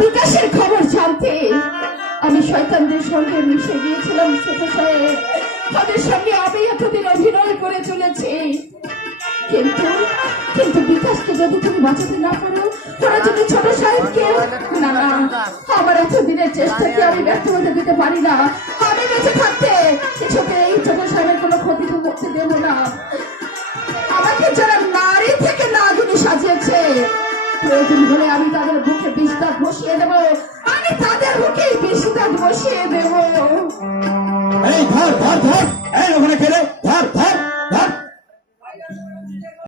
বিকাশের খবর জানতে আমি শয়তানদের সঙ্গে মিশে গিয়েছিলাম ছোট সাহেব। তাদের সঙ্গে আমি এতদিন অভিনয় করে চলেছি, কিন্তু কিন্তু বিকাশকে যদি তুমি বাঁচাতে না পারো, তোরা যদি ছোট সাহেবকে না না আমার এতদিনের চেষ্টাকে আমি ব্যর্থ হতে দিতে পারি না। আমি বেঁচে থাকতে কিছুতে এই ছোট সাহেবের কোনো ক্ষতি করতে দেবো না। আমাকে যারা নারী থেকে নাগিনী সাজিয়েছে, প্রয়োজন হলে আমি তাদের বুকে বিষদাগ বসিয়ে দেব, আমি তাদের বুকে বিষদাগ বসিয়ে দেব। এই ধর ধর ধর, এই ওখানে খেলে